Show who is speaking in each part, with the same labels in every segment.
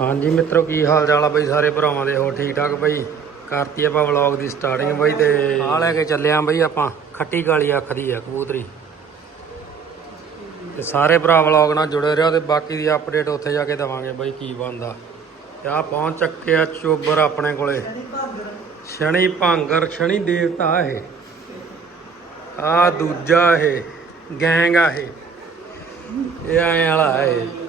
Speaker 1: ਹਾਂਜੀ ਮਿੱਤਰੋ, ਕੀ ਹਾਲ ਚਾਲ ਆ ਬਈ ਸਾਰੇ ਭਰਾਵਾਂ ਦੇ? ਹੋਰ ਠੀਕ ਠਾਕ ਬਈ? ਕਰਤੀ ਆਪਾਂ ਵਲੌਗ ਦੀ ਸਟਾਰਟਿੰਗ ਬਈ ਤੇ ਆ ਲੈ ਕੇ ਚੱਲੇ ਆਂ ਬਈ ਆਪਾਂ। ਖੱਟੀ ਕਾਲੀ ਅੱਖ ਦੀ ਆ ਕਬੂਤਰੀ। ਤੇ ਸਾਰੇ ਭਰਾ ਵਲੌਗ ਨਾਲ ਜੁੜੇ ਰਹੋ ਤੇ ਬਾਕੀ ਦੀ ਅਪਡੇਟ ਉੱਥੇ ਜਾ ਕੇ ਦਵਾਂਗੇ ਬਈ ਕੀ ਬਣਦਾ। ਤੇ ਆ ਪਹੁੰਚ ਚੱਕਿਆ ਚੋਬਰ ਆਪਣੇ ਕੋਲੇ। ਸ਼ਨੀ ਭਾਂਗਰ, ਸ਼ਨੀ ਦੇਵਤਾ ਇਹ। ਆ ਦੂਜਾ ਇਹ, ਗੈਂਗ ਆ ਇਹ। ਇਹ ਐਂ ਵਾਲਾ ਇਹ।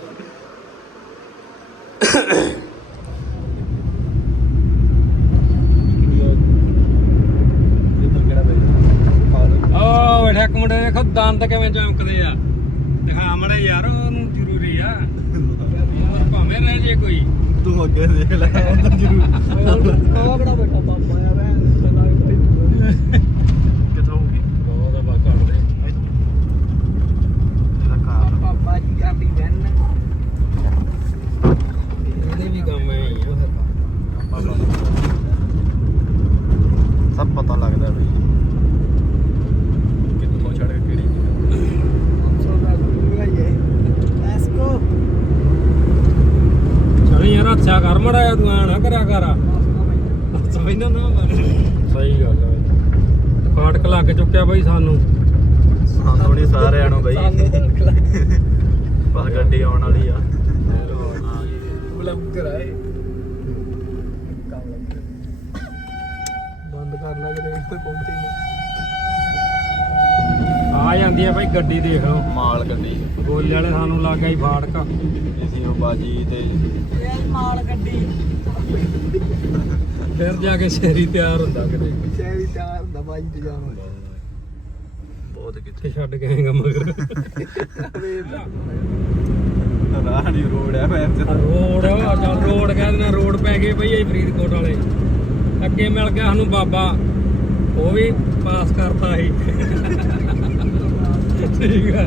Speaker 1: ਓ ਬੈਠਾ ਇੱਕ ਮੁੰਡੇ ਦੇਖੋ ਦੰਦ ਕਿਵੇਂ ਚਮਕਦੇ ਆ? ਦਿਖਾ ਮੜੇ ਯਾਰ ਉਹਨੂੰ ਜ਼ਰੂਰੀ ਆ। ਭਾਵੇਂ ਰਹਿ ਜੇ ਕੋਈ।
Speaker 2: ਤੂੰ ਅੱਗੇ ਦੇਖ ਲੈ ਜ਼ਰੂਰ।
Speaker 3: ਆ ਬੜਾ ਬੈਠਾ ਪਾਪਾ ਆ ਵੈਨ
Speaker 2: ਕਿੱਥੋਂ ਹੋਊਗੀ
Speaker 1: ਬਹੁਤ ਆ ਬਾ ਕਰਦੇ
Speaker 2: ਇਹਦਾ ਕਾਰ
Speaker 3: ਪਾਪਾ ਜੀ ਕਾਪੀ ਵੈਨ
Speaker 1: ਇਹਦੇ ਵੀ ਕੰਮ ਐ ਹੀ ਆ ਫਿਰ
Speaker 2: ਸਭ ਪਤਾ ਲੱਗਦਾ ਬਈ ਕਿੱਥੋਂ ਛੜ ਕੇ ਕਿਹੜੀ
Speaker 3: ਸੋ ਦਾ ਲਗਾਈਏ ਲੈਟਸ ਗੋ
Speaker 1: ਅੱਛਾ ਕਰ ਮੜਾ ਤੂੰ ਐ ਨਾ ਕਰਿਆ ਕਰ। ਸਮਝਦਾ ਨਾ ਸਹੀ ਗੱਲ ਹੈ ਫਾਟਕ ਲੱਗ ਚੁੱਕਿਆ ਬਈ ਸਾਨੂੰ।
Speaker 2: ਸਾਨੂੰ ਨਹੀਂ ਸਾਰਿਆਂ ਨੂੰ ਬਈ। ਬਸ ਗੱਡੀ ਆਉਣ ਵਾਲੀ ਆ।
Speaker 3: ਬਲੌਗਰ ਆਏ ਕੰਮ ਲੱਗ ਬੰਦ ਕਰ ਲੱਗ ਰਹੇ ਇੱਥੇ ਪਹੁੰਚੇ ਨਹੀਂ
Speaker 1: ਆ ਜਾਂਦੀ ਹੈ ਬਈ ਗੱਡੀ ਦੇਖ ਲਓ।
Speaker 2: ਮਾਲ ਗੱਡੀ।
Speaker 1: ਗੋਲੇ ਵਾਲੇ ਸਾਨੂੰ ਲੱਗ ਗਈ ਫਾਟਕ
Speaker 2: ਅਸੀਂ ਉਹ ਬਾਜੀ ਤੇ
Speaker 3: ਇਹ ਮਾਲ ਗੱਡੀ।
Speaker 1: ਫਿਰ ਜਾ ਕੇ ਸ਼ੇਰੀ ਤਿਆਰ ਹੁੰਦਾ ਕਿਤੇ।
Speaker 3: ਸ਼ਹਿਰੀ ਚਾਰ ਦਵਾਈ ਤੇ ਜਾਣ ਹੁੰਦਾ
Speaker 2: ਬਹੁਤ ਕਿੱਥੇ
Speaker 1: ਛੱਡ ਕੇ ਆਏਗਾ ਮਗਰ।
Speaker 2: ਨਹੀਂ ਰੋਡ ਹੈ ਮੈਂ ਤੇ
Speaker 1: ਰੋਡ ਚੱਲ ਰੋਡ ਕਹਿੰਦੇ ਨਾ ਰੋਡ ਪੈ ਗਏ ਬਈ ਇਹ ਫਰੀਦਕੋਟ ਵਾਲੇ। ਅੱਗੇ ਮਿਲ ਗਿਆ ਸਾਨੂੰ ਬਾਬਾ। ਉਹ ਵੀ ਪਾਸ ਕਰਤਾ ਸੀ। ਠੀਕ ਆ।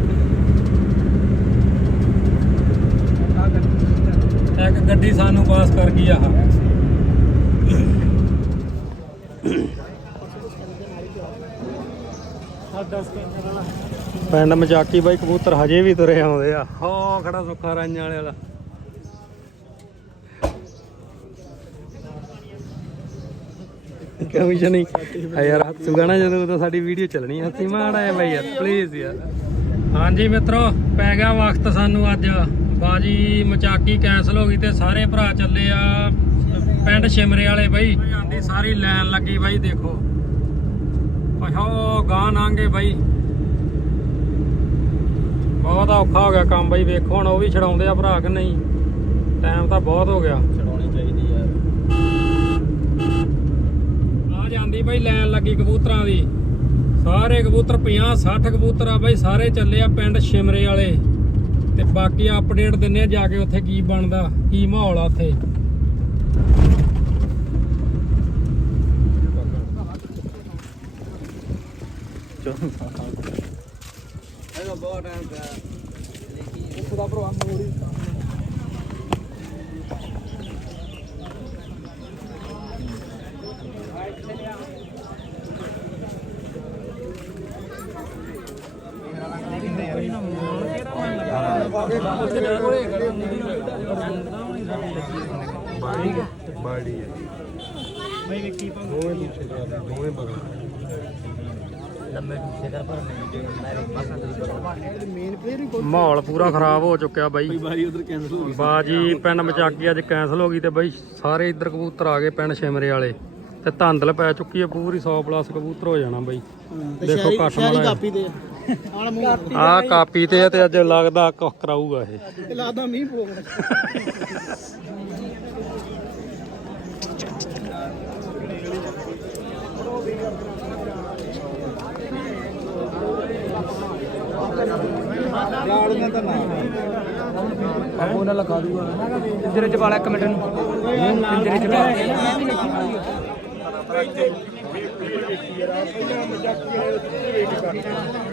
Speaker 1: ਇੱਕ ਗੱਡੀ ਸਾਨੂੰ ਪਾਸ ਕਰ ਗਈ ਆਹ। ਪਿੰਡ ਮਚਾਕੀ ਬਾਈ ਕਬੂਤਰ ਹਜੇ ਵੀ ਤੁਰੇ ਆਉਂਦੇ ਆ। ਹੋ ਖੜਾ ਸੁੱਖਾ ਰਾਂਝਾਂ ਵਾਲੇ ਵਾਲਾ। ਕਮਿਸ਼ਨ ਨਹੀਂ ਆ ਯਾਰ ਹੱਸੂ ਗਾਣਾ ਜਦੋਂ ਤਾਂ ਸਾਡੀ ਵੀਡੀਓ ਚੱਲਣੀ ਹੱਸੀ ਮਾੜਾ ਹੈ ਬਾਈ ਯਾਰ ਪਲੀਜ਼ ਯਾਰ। ਹਾਂਜੀ ਮਿੱਤਰੋ ਪੈ ਗਿਆ ਵਕਤ ਸਾਨੂੰ ਅੱਜ। ਬਾਜੀ ਮਚਾਕੀ ਕੈਨਸਲ ਹੋ ਗਈ ਤੇ ਸਾਰੇ ਭਰਾ ਚੱਲੇ ਆ ਪਿੰਡ ਸ਼ਿਮਰੇ ਵਾਲੇ ਬਾਈ। ਆਂਦੀ ਸਾਰੀ ਲਾਈਨ ਲੱਗੀ ਬਾਈ ਦੇਖੋ। ਪਛੋ ਗਾਂ ਨਾਂਗੇ ਬਾਈ। ਬਹੁਤ ਔਖਾ ਹੋ ਗਿਆ ਕੰਮ ਬਾਈ ਵੇਖੋ ਹੁਣ ਉਹ ਵੀ ਛਡਾਉਂਦੇ ਆ ਭਰਾ ਕਿ ਨਹੀਂ। ਟਾਈਮ ਤਾਂ ਬਹੁਤ ਹੋ ਗਿਆ।
Speaker 2: ਚੜਾਉਣੀ ਚਾਹੀਦੀ ਯਾਰ
Speaker 1: ਆ ਜਾਂਦੀ ਬਾਈ ਲਾਈਨ ਲੱਗੀ ਕਬੂਤਰਾਂ ਦੀ। ਸਾਰੇ ਕਬੂਤਰ 50 60 ਕਬੂਤਰ ਆ ਬਾਈ ਸਾਰੇ ਚੱਲੇ ਆ ਪਿੰਡ ਸ਼ਿਮਰੇ ਵਾਲੇ। ਤੇ ਬਾਕੀ ਅਪਡੇਟ ਦਿੰਨੇ ਆ ਜਾ ਕੇ ਉੱਥੇ ਕੀ ਬਣਦਾ ਕੀ ਮਾਹੌਲ ਆ ਉੱਥੇ।
Speaker 3: ਇਹਦਾ ਬਹੁਤ ਟਾਈਮ ਪਿਆ। ਉਸ ਦਾ ਭਰਾ ਮੋੜੀ
Speaker 2: ਬਾੜੀ ਬਾੜੀ ਹੈ
Speaker 1: ਮਾਹੌਲ ਪੂਰਾ ਖਰਾਬ ਹੋ ਚੁੱਕਿਆ ਬਾਈ।
Speaker 2: ਬਾਰੀ ਉਧਰ ਕੈਨਸਲ ਹੋ ਗਈ
Speaker 1: ਬਾਜੀ ਪਿੰਡ ਮਚਾਕੀ ਅੱਜ ਕੈਨਸਲ ਹੋ ਗਈ ਤੇ ਬਾਈ ਸਾਰੇ ਇੱਧਰ ਕਬੂਤਰ ਆ ਗਏ ਪਿੰਡ ਸ਼ਿਮਰੇ ਵਾਲੇ। ਤੇ ਧੰਦਲ ਪੈ ਚੁੱਕੀ ਹੈ ਪੂਰੀ 100 ਪਲੱਸ ਕਬੂਤਰ ਹੋ ਜਾਣਾ ਬਾਈ। ਦੇਖੋ ਕੱਟ ਆ ਕਾਪੀ ਤੇ ਆ ਤੇ ਅੱਜ ਲੱਗਦਾ ਕੁੱਖ ਕਰਾਊਗਾ ਇਹ।
Speaker 3: ਤੇ ਲੱਗਦਾ ਮੀਂਹ ਪੋਗਣਾ ਯਾਰ ਤਾਂ ਨਾ ਉਹ ਨਾ ਲਗਾ ਦੂਗਾ। ਚ ਵਾਲਾ ਇੱਕ ਮਿੰਟ ਨੂੰ। ਚ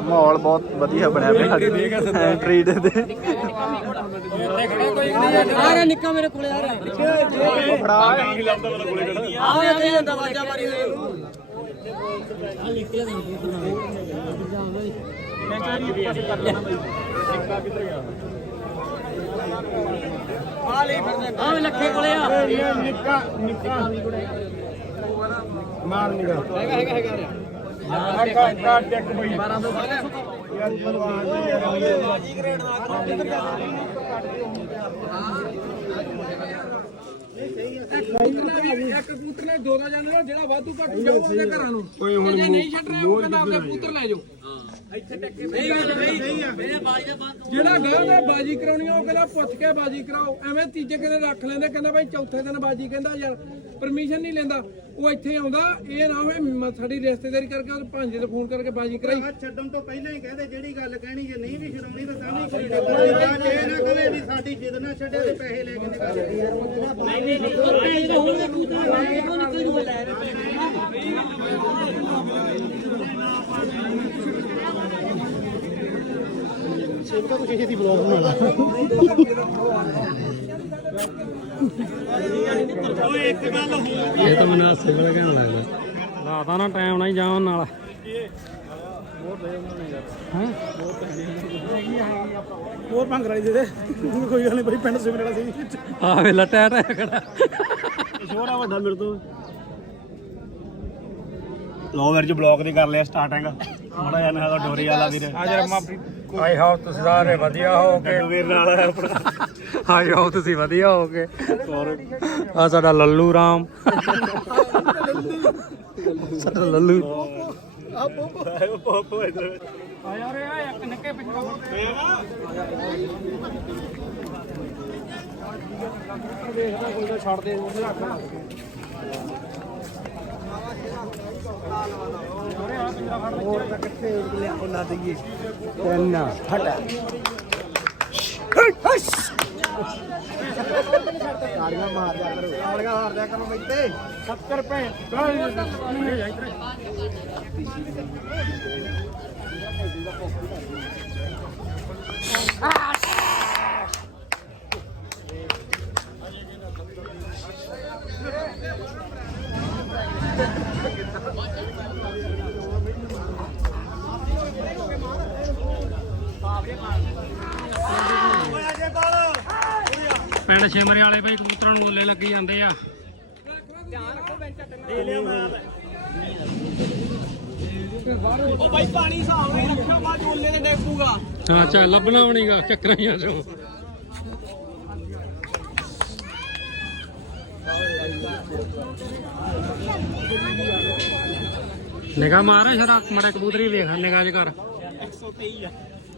Speaker 2: ਮਾਹੌਲ ਬਹੁਤ ਵਧੀਆ ਬਣਿਆ ਪਿਆ ਐਂਟਰੀ ਦੇ ਦੇ।
Speaker 3: ਆ ਰਿਹਾ ਨਿੱਕਾ ਮੇਰੇ ਕੋਲੇ ਆ ਰਿਹਾ
Speaker 2: ਫੜਾ
Speaker 3: ਆ ਰਿਹਾ ਤੇ ਜਾਂਦਾ ਵਾਜਾ ਮਾਰੀ ਹੋਏ ਆ ਲੱਖੇ ਕੋਲੇ ਆ।
Speaker 4: ਮਾਰ ਨਿਗਾ
Speaker 3: ਹੈਗਾ ਹੈਗਾ ਹੈਗਾ
Speaker 4: ਆ ਕਾ ਕਾ ਟੈਕ ਬਈ
Speaker 3: 1200 ਫੜ ਲਿਆ
Speaker 4: ਯਾਰ ਜਦੋਂ ਆ ਜਾਈਏ
Speaker 3: ਇੱਕ ਕਬੂਤਰ ਨੇ ਦੋ ਦਾ ਜਾਣਾ ਜਿਹੜਾ ਵਾਧੂ ਘੱਟ ਉਹਦੇ ਘਰਾਂ ਨੂੰ ਜੇ ਨਹੀਂ। ਛੱਡ ਰਿਹਾ ਉਹ ਕਹਿੰਦਾ ਆਪਣਾ ਕਬੂਤਰ ਲੈ ਜਾਓ ਜਿਹੜਾ ਗਾਂ ਨੇ ਬਾਜੀ ਕਰਾਉਣੀ ਉਹ ਕਹਿੰਦਾ ਪੁੱਛ ਕੇ ਬਾਜੀ ਕਰਾਓ। ਐਵੇਂ ਤੀਜੇ ਕਿਤੇ ਰੱਖ ਲੈਂਦੇ ਕਹਿੰਦਾ ਭਾਈ ਚੌਥੇ ਦਿਨ ਬਾਜੀ ਕਹਿੰਦਾ ਯਾਰ ਪਰਮਿਸ਼ਨ ਨਹੀਂ ਲੈਂਦਾ। ਉਹ ਇੱਥੇ ਆਉਂਦਾ ਇਹ ਨਾ ਹੋਵੇ ਸਾਡੀ ਰਿਸ਼ਤੇਦਾਰੀ ਕਰਕੇ ਉਹ ਭਾਂਜੇ ਨੂੰ ਫੋਨ ਕਰਕੇ ਬਾਜੀ ਕਰਾਈ।
Speaker 4: ਛੱਡਣ ਤੋਂ ਪਹਿਲਾਂ ਹੀ ਕਹਦੇ ਜਿਹੜੀ ਗੱਲ ਕਹਿਣੀ ਜੇ ਨਹੀਂ ਵੀ ਛਡਾਉਣੀ ਤਾਂ ਤਾਂ ਵੀ ਕੋਈ ਨਹੀਂ ਇਹ ਨਾ ਕਵੇ ਵੀ ਸਾਡੀ ਜਿੱਦ ਨਾ ਛੱਡੇ ਤੇ ਪੈਸੇ ਲੈ ਕੇ ਨਿਕਲ
Speaker 1: ਇਹ ਤਾਂ ਮੈਨੂੰ ਹਾਸੇ ਵਾਲਾ ਕਹਿਣ ਲੱਗਦਾ ਲਾਤਾ ਨਾ ਟਾਈਮ ਨਾਲ ਹੀ ਜਾਵਾਂ ਨਾਲ। ਹਾਂ?
Speaker 4: ਹੋਰ ਭੰਗ ਰਾਈ ਦੇ ਦੇ। ਕੋਈ ਗੱਲ ਨਹੀਂ ਬਈ ਪਿੰਡ ਸਿਮਰ ਵਾਲਾ ਸੀ।
Speaker 1: ਆ ਵੇ ਲਟਿਆ ਟਾਇਆ ਖੜਾ।
Speaker 4: ਛੋਰਾ ਵੱਡਾ ਮੇਰੇ ਤੋਂ। ਲੋ ਵੀਰ ਜੀ ਬਲੌਗ ਤੇ ਕਰ ਲਿਆ ਸਟਾਰਟਿੰਗ ਮਾੜਾ ਜਿਹਾ ਨਾ ਡੋਰੀ ਵਾਲਾ ਵੀਰ। ਹਾਜ਼ਰ
Speaker 1: ਆਈ ਹਾਪ ਤੁਸੀਂ ਸਾਰੇ ਵਧੀਆ ਹੋ ਕੇ
Speaker 4: ਡੱਡੂ ਵੀਰ ਨਾਲ ਆਇਆ ਆਪਣਾ।
Speaker 1: ਆਈ ਹਾਪ ਤੁਸੀਂ ਵਧੀਆ ਹੋ ਕੇ ਆ ਸਾਡਾ ਲੱਲੂ ਰਾਮ। ਸਾਡਾ ਲੱਲੂ।
Speaker 4: ਪੋਪੋ ਇਧਰ
Speaker 1: ਆ ਯਾਰ ਇਹ ਇੱਕ ਨਿੱਕੇ ਪਿੱਛੋਂ।
Speaker 3: ਛੱਡ ਦੇ ਉਹਨੇ ਰੱਖ ਹੋਰ ਤਾਂ ਕਿੱਥੇ ਲਿਆ ਉਹਨਾਂ ਦਈਏ ਤਿੰਨ ਹਟ ਤਾੜੀਆਂ ਮਾਰ ਦਿਆ ਕਰੋ ਤਾੜੀਆਂ ਮਾਰ ਦਿਆ ਕਰੋ ਬੈਠੇ
Speaker 4: 70 ਰੁਪਏ
Speaker 1: ਪਿੰਡ ਛਿਮਰੇ ਵਾਲੇ ਭਾਈ ਕਬੂਤਰਾਂ ਨੂੰ ਓਲੇ ਲੱਗੀ ਜਾਂਦੇ ਆ।
Speaker 3: ਉਹ ਬਾਈ ਪਾਣੀ ਸਾਹਮਣੇ ਰੱਖਿਓ ਬਾਅਦ ਓਲੇ ਤੇ ਡੇਕੂਗਾ।
Speaker 1: ਹਾਂ ਚਾ ਲੱਭਣਾ ਹੋਣੀਗਾ ਚੱਕਰਾਂ ਚੋਂ ਨਿਗਾ ਮਾਰ ਸ਼ਰਾ ਮੜੇ ਕਬੂਤਰੀ ਵੇਖ ਨਿਗਾ ਜ ਕਰ।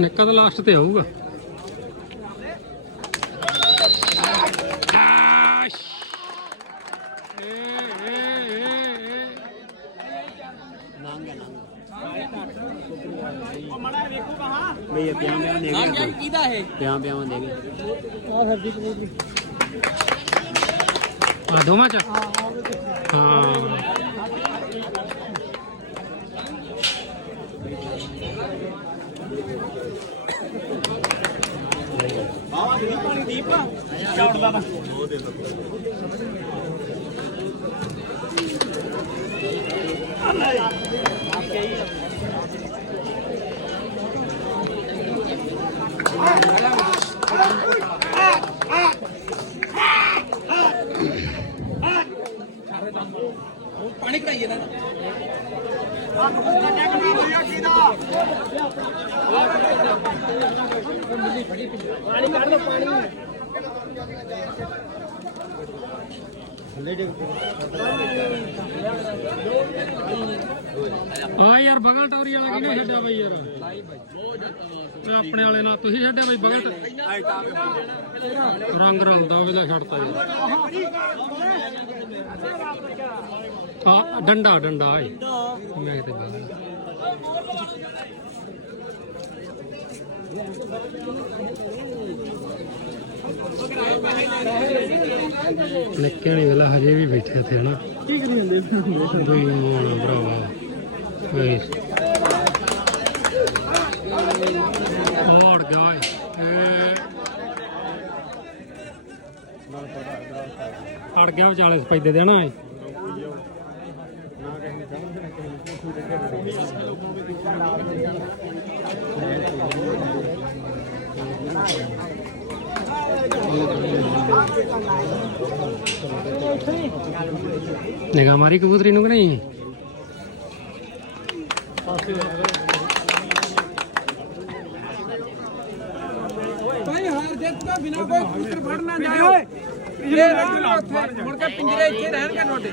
Speaker 1: ਨਿੱਕਾ ਤਾਂ ਲਾਸਟ ਤੇ ਆਊਗਾ। ਆਸ਼!
Speaker 4: ਪਿਆਂ ਪਿਆਂ ਦੇ
Speaker 3: ਹਾਂ ਕਿਹਦਾ ਇਹ
Speaker 4: ਪਿਆਂ ਪਿਆਂ ਦੇ ਗਏ
Speaker 1: ਆ ਦੋਵਾਂ ਚ? ਹਾਂ।
Speaker 3: ਪਾਣੀ ਦੀਪ ਦਾ ਚਾਵਲਾ ਦਾ ਉਹ ਦੇ।
Speaker 1: ਦੋ ਆ ਯਾਰ, ਬਗਲ ਟੋਰੀ ਵਾਲਾ ਕਿਹਨੇ ਛੱਡਿਆ ਬਈ ਯਾਰ? ਇਹ ਆਪਣੇ ਵਾਲੇ ਨਾਲ ਤੁਸੀਂ ਛੱਡਿਆ ਬਈ ਬਗਲ ਰੰਗ ਰਲਦਾ ਵੇਲਾ ਛੱਡਤਾ ਯਾਰ। ਆ ਡੰਡਾ ਡੰਡਾ ਏ ਮੈਂ ਤੇ ਬਗਲ ਨਿੱਕੇ ਨਹੀਂ ਵੇਲਾ ਹਜੇ ਵੀ ਬੈਠੇ ਇੱਥੇ, ਹਨਾ। ਕੀ ਕਰੀ ਜਾਂਦੇ ਬਈ ਮੋਣਾ ਭਰਾਵਾ ਬਈ ਮੋੜ ਗਿਆ ਏ ਅੜ ਗਿਆ ਵਿਚਾਲੇ ਸਪੈਦੇ ਦੇਣਾ ਏ ਨਿਗਾਹ ਮਾਰੀ ਕਬੂਤਰੀ ਨੂੰ ਕਿ ਨਹੀਂ?
Speaker 3: ਭਾਈ ਹਾਰ ਜਿੱਤ ਤੋਂ ਬਿਨਾ ਕੋਈ ਕਬੂਤਰ ਫੜ ਨਾ ਜਾਇਓ। ਇਹ ਰਹਿਣ ਉੱਥੇ ਮੁੜ ਕੇ ਪਿੰਜਰੇ ਇੱਥੇ ਰਹਿਣਗੇ ਤੁਹਾਡੇ।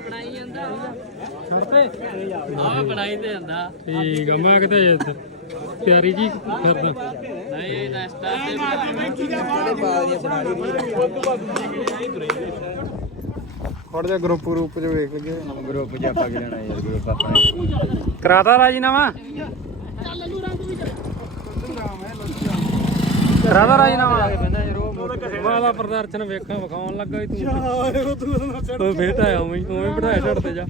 Speaker 5: ਬਣਾਈ ਜਾਂਦਾ। ਆ ਬਣਾਈ ਤੇ ਜਾਂਦਾ।
Speaker 1: ਠੀਕ ਆ ਮੈਂ ਕਿਤੇ ਤਿਆਰੀ ਜੀ ਫਿਰਦਾ
Speaker 5: ਨਹੀਂ ਰਸਤਾ ਤੇ
Speaker 2: ਖੜ ਜਾ ਗਰੁੱਪ ਗਰੁੱਪ ਚ ਵੇਖ ਗਰੁੱਪ ਚ ਆਪਾਂ ਕੀ ਲੈਣਾ ਯਾਰ ਗਰੁੱਪ ਆਪਾਂ ਨੇ
Speaker 1: ਕਰਾਤਾ ਰਾਜੀਨਾਮਾ ਕਰਾਤਾ ਰਾਜੀਨਾਮਾ ਵਾਲਾ ਪ੍ਰਦਰਸ਼ਨ ਵੇਖਾਂ ਵਿਖਾਉਣ ਲੱਗਾ ਸੀ ਤੂੰ। ਉਹ ਬੇਟਾ ਆ ਉਵੇਂ ਹੀ- ਉਵੇਂ ਬਿਠਾਇਆ ਛੱਡ ਤੇ ਜਾ।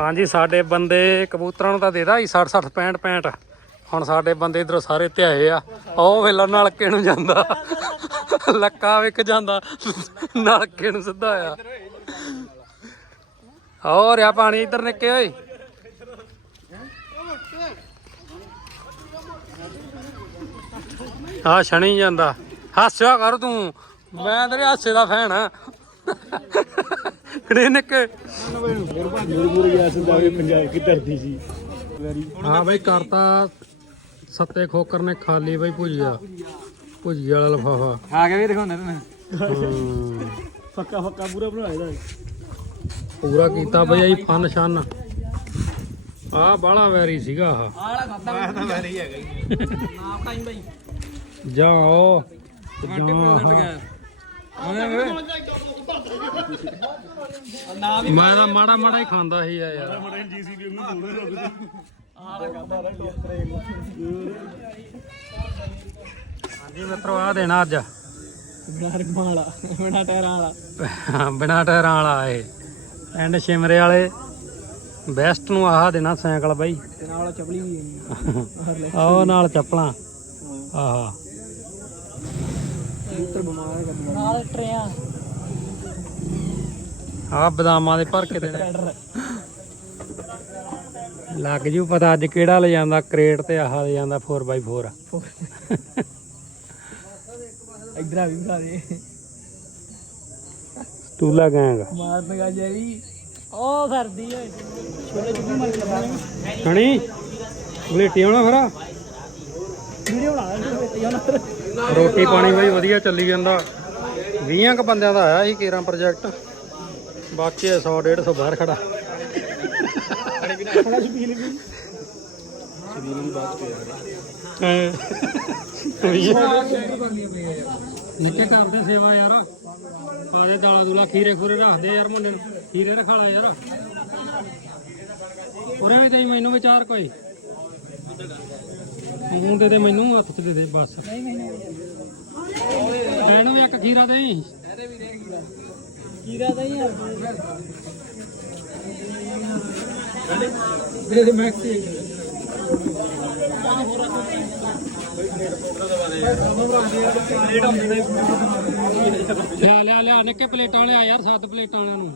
Speaker 1: ਹਾਂਜੀ ਸਾਡੇ ਬੰਦੇ ਕਬੂਤਰਾਂ ਨੂੰ ਤਾਂ ਦੇਦਾ ਸੀ 60 60 65 65 ਹੁਣ ਸਾਡੇ ਬੰਦੇ ਇਧਰੋਂ ਸਾਰੇ ਧਿਆਏ ਆ ਉਹ ਵੇਲਾ ਨਲਕੇ ਨੂੰ ਜਾਂਦਾ। ਲੱਕਾ ਵਿਕ ਜਾਂਦਾ ਨਲਕੇ ਨੂੰ ਸਿੱਧਾ ਆ। ਹੋਰ ਆ ਪਾਣੀ ਇੱਧਰ ਨਿੱਕੇ ਓਏ। ਆ ਛਣੀ ਜਾਂਦਾ। ਹਾਸਿਆ ਕਰ ਤੂੰ। ਮੈਂ ਤੇਰੇ ਹਾਸੇ ਦਾ ਫੈਨ ਆ। ਕਿਹੜੇ ਨਿੱਕੇ।
Speaker 2: ਪੰਜਾਬ ਕੀ ਧਰਤੀ ਸੀ
Speaker 1: ਹਾਂ ਬਈ ਕਰਤਾ। ਸੱਤੇ ਖੋਕਰ ਨੇ ਖਾਲੀ ਬਈ ਭੁਜੀਆ। ਭੁਜੀਆ ਵਾਲਾ ਲਫਾਫਾ।
Speaker 2: ਆ ਕੇ ਵੀ ਦਿਖਾਉਣਾ ਤੈਨੂੰ। ਫੱਕਾ ਫੱਕਾ ਪੂਰਾ ਬਣਾਇਆ ਦਾ।
Speaker 1: ਪੂਰਾ ਕੀਤਾ ਬਈ ਆਈ ਫਨ ਸ਼ਨ। ਆ ਬਾਲਾ ਵੈਰੀ ਸੀਗਾ ਆਹ।
Speaker 3: ਆਲਾ ਖਾਦਾ
Speaker 2: ਮੈਂ ਤਾਂ ਵੈਰੀ ਹੈਗਾ
Speaker 3: ਨਾ ਟਾਈਮ ਬਾਈ।
Speaker 1: ਜਾ ਉਹ ਮੈਂ ਤਾਂ ਮਾੜਾ ਮਾੜਾ ਹੀ ਖਾਂਦਾ ਸੀ ਆ ਯਾਰ ਹਾਂਜੀ ਮਿੱਤਰੋ ਆ ਦੇਣਾ ਅੱਜ।
Speaker 3: ਬਣਾ ਵਾਲਾ ਬਣਾ ਟਾਇਰਾਂ ਵਾਲਾ।
Speaker 1: ਬਿਨਾ ਟਾਇਰਾਂ ਵਾਲਾ ਇਹ। ਐਂਡ ਸ਼ਿਮਰੇ ਵਾਲੇ। ਬੈਸਟ ਨੂੰ ਆਹ ਦੇਣਾ ਸਾਈਕਲ ਬਾਈ।
Speaker 3: ਤੇ ਨਾਲ ਚਪਲੀ ਵੀ
Speaker 1: ਆਹ ਨਾਲ ਚੱਪਲਾਂ। ਆਹਾ।
Speaker 3: ਕਬੂਤਰ ਬਿਮਾਰ ਹੈ ਕਰਦਾ ਨਾਲ ਟਰਿਆ।
Speaker 1: ਆਹ ਬਦਾਮਾਂ ਦੇ ਭਰ ਕੇ ਦੇਣੇ। ਲੱਗ ਜੂ ਪਤਾ ਅੱਜ ਕਿਹੜਾ ਲੈ ਜਾਂਦਾ ਕਰੇਟ ਤੇ ਆਹ ਲੈ ਜਾਂਦਾ 4x4
Speaker 3: ਇਧਰ ਆ ਵੀ ਬਣਾ ਦੇ।
Speaker 1: ਟੂਲਾ ਗੈਂਗ।
Speaker 3: ਮਾਰਨ ਗਾ ਜਾਈ ਉਹ ਫਿਰਦੀ ਓਏ। ਛੋਲੇ ਚੁੱਕੀ ਮਰ ਕੇ
Speaker 1: ਹਣੀ ਬਲੇਟੀ ਆਉਣਾ ਫਿਰ?
Speaker 3: ਵੀਡੀਓ ਬਣਾ ਲੈ
Speaker 1: ਰੋਟੀ ਪਾਣੀ ਬਈ ਵਧੀਆ ਚੱਲੀ ਜਾਂਦਾ। 20 ਕ ਬੰਦਿਆਂ ਦਾ ਆਇਆ ਸੀ ਕੇਰਾਂ ਪ੍ਰੋਜੈਕਟ ਬਾਕੀ 100 150 ਬਾਹਰ ਖੜਾ। ਨਿੱਕੇ ਕਰਦੇ ਸੇਵਾ ਯਾਰ। ਆਦੇ ਦਾਲਾ ਦੂਲਾ ਖੀਰੇ ਖੂਰੇ ਰੱਖਦੇ ਯਾਰ ਮੁੰਡੇ ਨੂੰ। ਖੀਰੇ ਰਖਾ ਲਾ ਯਾਰ। ਉਰੇ ਵੀ ਤੇਰੀ ਮੈਨੂੰ ਵਿਚਾਰ ਕੋਈ। ਮੂੰਹ ਦੇ ਦੇ ਮੈਨੂੰ ਹੱਥ ਚ ਦੇ ਦੇ ਬਸ। ਵੀ ਇੱਕ ਖੀਰਾ ਦੇਈ।
Speaker 3: ਕੀਰਾ ਦਾ ਯਾਰ ਦੇ ਦੇ ਮੈਕਸੀ
Speaker 1: ਲਿਆ ਲਿਆ ਲਿਆ ਨਿੱਕੇ ਪਲੇਟਾਂ ਲਿਆ ਯਾਰ ਸੱਤ ਪਲੇਟਾਂ ਵਾਲਿਆਂ ਨੂੰ।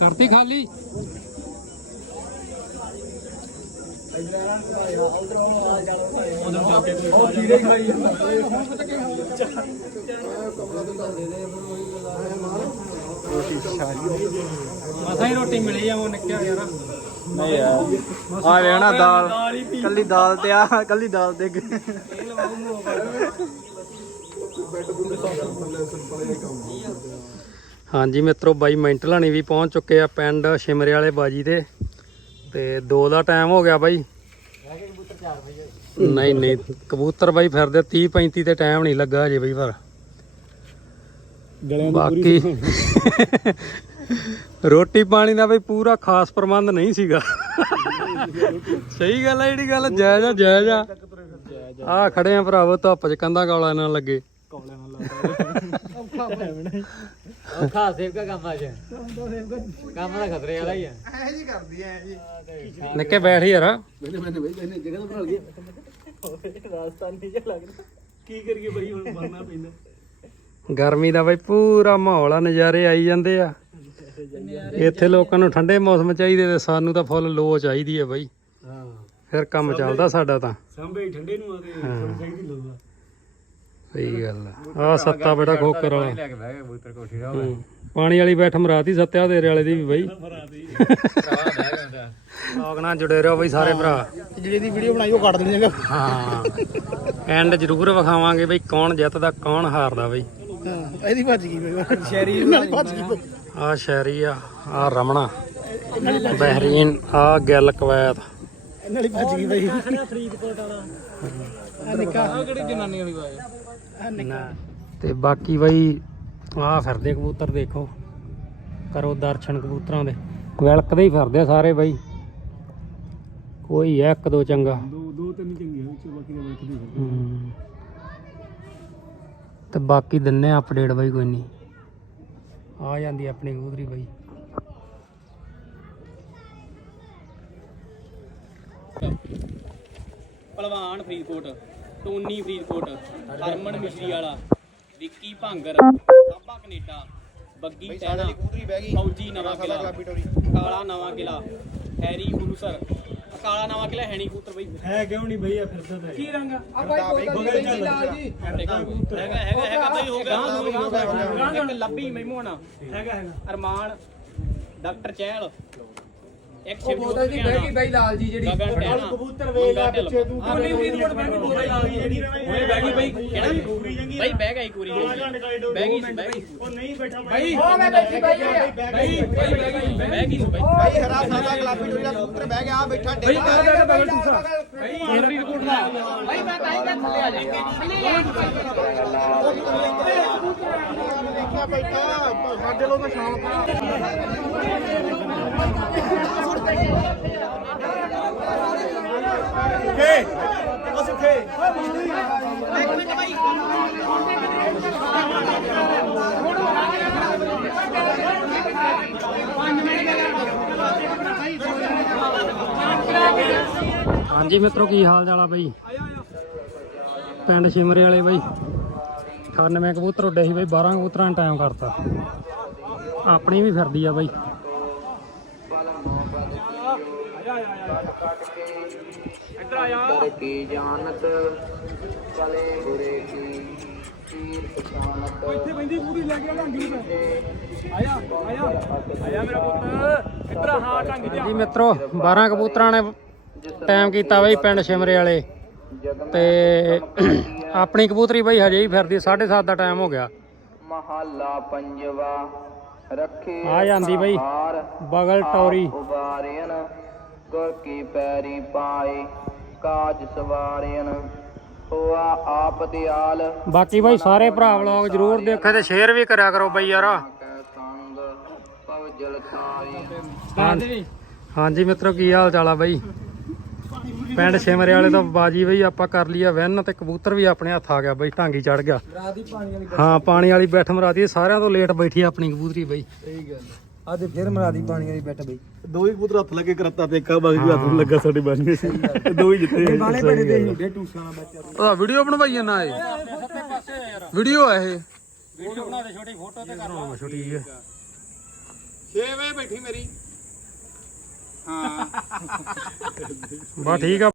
Speaker 1: ਕਰਤੀ ਖਾਲੀ? ਮਸਾਂ ਹੀ ਰੋਟੀ ਮਿਲੀ ਆ, ਉਹ ਨਿੱਕਿਆ ਯਾਰ
Speaker 2: ਨਹੀਂ ਯਾਰ ਆ ਵੇਣਾ ਦਾਲ। ਕੱਲੀ ਦਾਲ ਤੇ ਆ, ਕੱਲੀ ਦਾਲ ਤੇ
Speaker 1: ਹਾਂਜੀ ਮਿੱਤਰੋ, ਬਾਈ ਮੈਂਟਲਾਣੀ ਵੀ ਪਹੁੰਚ ਚੁੱਕੇ ਆ ਪਿੰਡ ਸ਼ਿਮਰੇ ਵਾਲੇ ਬਾਜੀ ਦੇ ਤੇ 2 ਦਾ ਟਾਈਮ ਹੋ ਗਿਆ ਬਾਈ। ਨਹੀਂ ਨਹੀਂ ਕਬੂਤਰ ਬਾਈ ਫਿਰਦੇ 30 35 ਤੇ ਟਾਈਮ ਨਹੀਂ ਲੱਗਾ ਅਜੇ ਬਈ ਪਰ। ਬਾਕੀ ਰੋਟੀ ਪਾਣੀ ਦਾ ਬਈ ਪੂਰਾ ਖਾਸ ਪ੍ਰਬੰਧ ਨਹੀਂ ਸੀਗਾ। ਸਹੀ ਗੱਲ ਹੈ ਜਿਹੜੀ ਗੱਲ ਜਾਇਜ਼ ਆ ਜਾਇਜ਼ ਆ। ਆ ਖੜੇ ਆ ਭਰਾਵੋ ਧੁੱਪ ਚ ਕੰਧਾਂ ਕੌਲਾ ਨਾਲ ਲੱਗੇ।
Speaker 5: ਔਖਾ ਸੇਵ ਕਾ ਕੰਮ ਅੱਜ ਕੰਮ। ਦਾ ਖਤਰੇ ਵਾਲਾ ਹੀ ਆ।
Speaker 1: ਨਿੱਕੇ ਬੈਠ ਯਾਰ ਗਰਮੀ ਦਾ ਬਈ ਪੂਰਾ ਮਾਹੌਲ ਆ ਨਜ਼ਾਰੇ ਆਈ ਜਾਂਦੇ ਆ। ਇੱਥੇ ਲੋਕਾਂ ਨੂੰ ਠੰਡੇ ਮੌਸਮ ਚਾਹੀਦੇ ਤੇ ਸਾਨੂੰ ਤਾਂ ਫੁੱਲ ਲੋ ਚਾਹੀਦੀ ਆ ਬਈ। ਫਿਰ ਕੰਮ ਚੱਲਦਾ ਸਾਡਾ ਤਾਂ।
Speaker 3: ਸਾਂਭੇ ਠੰਡੇ ਨੂੰ ਆ ਤੇ ਚਾਹੀਦੀ ਲੋਗਾ
Speaker 1: ਸਹੀ ਗੱਲ ਆ। ਆ ਸੱਤਾ ਬੇਟਾ ਖੋਕਰ ਵਾਲਾ।
Speaker 5: ਲੈ ਕੇ ਬਹਿ ਗਿਆ ਕਬੂਤਰ ਕੋਠੀ ਦਾ
Speaker 1: ਹੂੰ। ਪਾਣੀ ਵਾਲੀ ਬੈਠ ਮਰਾਤੀ ਸੱਤਿਆ ਤੇਰੇ ਵਾਲੇ ਦੀ ਵੀ ਬਈ। ਲੋਕ ਨਾਲ ਜੁੜੇ ਰਹੋ ਬਈ ਸਾਰੇ ਭਰਾ।
Speaker 4: ਜਿਹੜੀ ਦੀ ਵੀਡੀਓ ਬਣਾਈ ਉਹ ਕੱਟ ਦੇਣੀ ਜਗਾ
Speaker 1: ਹਾਂ। ਐਂਡ ਜ਼ਰੂਰ ਵਿਖਾਵਾਂਗੇ ਬਈ ਕੌਣ ਜਿੱਤਦਾ ਕੌਣ ਹਾਰਦਾ ਬਈ।
Speaker 4: ਹਾਂ ਇਹਦੀ ਭੱਜ ਗਈ ਬਈ। ਸ਼ਹਿਰੀ ਨਾਲ ਭੱਜ ਗਈ
Speaker 1: ਆ ਸ਼ੈਰੀ ਆ ਆ ਰਮਣਾ ਬਹਿਰੀਨ ਆ ਗਿੱਲ ਕਵੈਤ।
Speaker 4: ਇਹਨਾਂ ਵਾਲੀ ਭੱਜ ਗਈ ਬਈ। ਫਰੀਦਕੋਟ ਵਾਲਾ ਆ ਨਿੱਕਾ ਆ ਕਿਹੜੀ ਜਨਾਨੀ ਵਾਲੀ ਬਾਈ?
Speaker 1: ਤੇ ਬਾਕੀ ਬਈ ਆ ਫਿਰਦੇ ਕਬੂਤਰ ਦੇਖੋ। ਕਰੋ ਦਰਸ਼ਨ ਕਬੂਤਰਾਂ ਦੇ। ਵਿਲਕਦੇ ਹੀ ਫਿਰਦੇ ਆ ਸਾਰੇ ਬਈ। ਕੋਈ ਹੈ ਇੱਕ ਦੋ ਚੰਗਾ।
Speaker 3: ਦੋ ਦੋ ਤਿੰਨ ਚੰਗੇ ਹੋਏ ਚ ਬਾਕੀ ਦੇ।
Speaker 1: ਤੇ ਬਾਕੀ ਦਿੰਨੇ ਆ ਅਪਡੇਟ ਬਈ ਕੋਈ ਨਹੀਂ। ਆ ਜਾਂਦੀ ਆਪਣੀ ਕਬੂਤਰੀ ਬਈ।
Speaker 5: ਪਹਿਲਵਾਨ ਫਰੀਦਕੋਟ। ਟੋਨੀ ਫਰੀਦਕੋਟ ਹਰਮਨ ਮਿਸ਼ਰੀ ਵਾਲਾ ਵਿੱਕੀ ਭਾਂਗਰ ਸਾਬਾ ਕੈਨੇਡਾ ਬੱਗੀ ਟੈਣਾ ਫੌਜੀ ਨਵਾਂ ਕਿਲਾ ਕਾਲਾ ਨਵਾਂ ਕਿਲਾ ਹੈਰੀ ਗੁਰੂਸਰ ਕਾਲਾ ਨਵਾਂ ਕਿਲਾ ਹੈਣੀ ਕਬੂਤਰ ਬਈ
Speaker 3: ਹੈ ਕਿਉਂ ਨਹੀਂ ਬਈ ਆ ਫਿਰਦਾ ਤਾਂ ਕੀ ਰੰਗ
Speaker 5: ਹੈਗਾ ਹੈਗਾ ਹੈਗਾ ਬਈ ਹੋ ਗਿਆ ਇੱਕ ਲੱਭੀ ਮੈਮੂਣਾ
Speaker 3: ਹੈਗਾ ਹੈਗਾ
Speaker 5: ਅਰਮਾਨ ਡਾਕਟਰ ਚਹਿਲ ਇੱਕ ਸ਼ਿਵਜੋਤ ਦੀ ਬਹਿ ਗਈ
Speaker 3: ਬਈ ਲਾਲ ਜੀ ਜਿਹੜੀ
Speaker 5: ਗਗਨ ਟਹਿਣਾ
Speaker 3: ਕਬੂਤਰ ਵੇਖ ਲੈ ਪਿੱਛੇ ਤੂੰ
Speaker 5: ਹਾਂ,
Speaker 3: ਕਿੰਨੀ ਫਰੀਦਕੋਟ ਬੈਠੀ ਬੋਲ ਲਾ ਗਈ ਜਿਹੜੀ ਹੁਣੇ ਬਹਿ ਗਈ ਬਈ
Speaker 5: ਕਿਹੜਾ ਬਈ ਬਹਿ ਗਈ ਪੂਰੀ ਬਹਿ ਗਈ ਬਹਿ ਗਈ।
Speaker 3: ਉਹ ਨਹੀਂ ਬੈਠਾ
Speaker 5: ਬਈ ਉਹ ਮੈਂ ਬੈਠੀ ਬਈ ਬਈ ਬਈ ਬਹਿ ਗਈ ਬਈ
Speaker 4: ਭਾਈ ਹਰਾ ਸਾਦਾ ਗੁਲਾਬੀ ਟੋਰੀ ਦਾ ਕਬੂਤਰ ਬਹਿ ਗਿਆ ਆ ਬੈਠਾ
Speaker 3: ਬਈ ਕਰ ਦੇ ਬਗਲ ਟੂਸਾ
Speaker 4: ਦੇਖਿਆ ਬੈਠਾ ਸਾਡੇ ਲੋਕ ਤਾਂ ਸ਼ਾਮ ਸੁੱਖੇ ਉਹ ਸੁੱਖੇ
Speaker 1: ਹਾਂਜੀ ਮਿੱਤਰੋ, ਕੀ ਹਾਲ ਚਾਲ ਆ ਬਾਈ? ਪਿੰਡ ਸ਼ਿਮਰੇ ਵਾਲੇ ਬਾਈ। 98 ਕਬੂਤਰ ਉੱਡੇ ਸੀ ਬਈ 12 ਕਬੂਤਰਾਂ ਨੇ ਟਾਈਮ ਕਰਤਾ। ਆਪਣੀ ਵੀ ਫਿਰਦੀ ਆ ਬਈ।
Speaker 3: ਜੀ।
Speaker 1: ਮਿੱਤਰੋ 12 ਕਬੂਤਰਾਂ ਨੇ ਟਾਈਮ ਕੀਤਾ ਬਈ ਪਿੰਡ ਸ਼ਿਮਰੇ ਵਾਲੇ। ਤੇ ਆਪਣੀ ਕਬੂਤਰੀ ਬਈ ਹਜੇ ਹੀ ਫਿਰਦੀ 7:30 ਦਾ ਟਾਈਮ ਹੋ ਗਿਆ।
Speaker 6: ਮਹੱਲਾ ਪੰਜਵਾ ਰੱਖੇ
Speaker 1: ਆ ਜਾਂਦੀ ਬਈ। ਬਗਲ ਟੌਰੀ।
Speaker 6: ਉਬਾਰਿਆਨ ਗੁਰ ਕੀ ਪੈਰੀ ਪਾਏ ਕਾਜ ਸਵਾਰਿਆਨ ਹੋਆ ਆਪ ਦਿਆਲ
Speaker 1: ਬਾਕੀ ਬਈ ਸਾਰੇ ਭਰਾ ਵਲੌਗ ਜਰੂਰ ਦੇਖੋ ਤੇ ਸ਼ੇਅਰ ਵੀ ਕਰਿਆ ਕਰੋ ਬਈ ਯਾਰ। ਹਾਂਜੀ ਹਾਂਜੀ ਮਿੱਤਰੋ ਕੀ ਹਾਲ ਚਾਲ ਆ ਬਈ? ਪਿੰਡ ਸ਼ਿਮਰੇ ਵਾਲੇ ਤੋਂ ਬਾਜੀ ਬਈ ਆਪਾਂ ਕਰ ਲਈ ਆ ਵੈਨ ਤੇ ਕਬੂਤਰ ਵੀ ਆਪਣੇ ਹੱਥ ਆ ਗਿਆ ਬਈ ਢਾਂਗੀ ਚੜ ਗਿਆ। ਹਾਂ ਪਾਣੀ ਵਾਲੀ ਬੈਠ ਮਰਾਤੀ ਸਾਰਿਆਂ ਤੋਂ ਲੇਟ ਬੈਠੀ ਆ ਆਪਣੀ ਕਬੂਤਰੀ ਬਈ।
Speaker 7: ਅੱਜ ਫੇਰ ਮਰਾ ਦੀ ਪਾਣੀ ਵਾਲੀ ਬੈਠ ਬਈ।
Speaker 2: ਦੋ ਹੀ ਕਬੂਤਰ ਹੱਥ ਲੱਗੇ ਕਰਤਾ ਤੇ ਇੱਕਾ ਬਾਗੀ ਹੱਥ ਨੂੰ ਲੱਗਾ ਸਾਡੇ ਬਾਜੀ ਦੋ। ਹੀ। ਜਿੱਤੇ
Speaker 7: ਬਾਲੇ ਬੜੇ ਦੇ ਹੀ। ਟੂਸਾਂ ਨਾਲ ਬੱਚਾ।
Speaker 8: ਉਹਦਾ ਵੀਡੀਓ ਬਣਵਾਈ ਜਾਂਦਾ ਏ ਵੀਡੀਓ ਆ ਇਹ।
Speaker 1: ਵੀਡੀਓ ਬਣਾ ਦੇ ਛੋਟੀ ਫੋਟੋ ਤੇ ਕਰ
Speaker 8: ਛੋਟੀ ਹੈ।
Speaker 3: 6 ਵਜੇ ਬੈਠੀ ਮੇਰੀ। ਹਾਂ।
Speaker 1: ਬਾ ਠੀਕ ਆ।